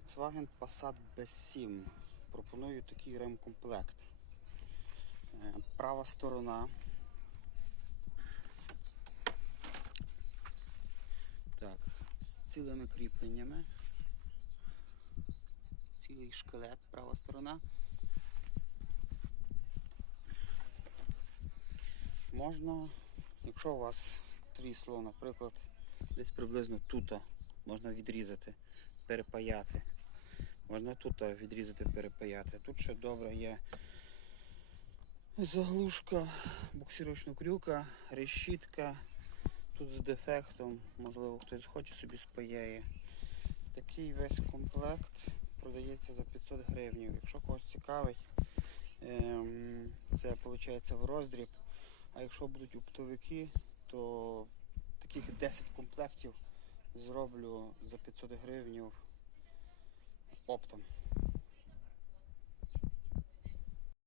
Volkswagen Passat B7. Пропоную такий ремкомплект. Е, Права сторона. Так, з цілими кріпленнями. Цілий шкелет, права сторона. Можна, якщо у вас трісло, наприклад, десь приблизно тут можна відрізати, перепаяти. Можна тут відрізати, перепаяти. Тут ще добре є заглушка, буксировочна крюка, решітка. Тут з дефектом, можливо, хтось хоче собі спаяє. Такий весь комплект продається за 500 гривень. Якщо когось цікавить, ем, це виходить в роздріб. А якщо будуть оптовики, то таких 10 комплектів зроблю за 500 гривень оптом.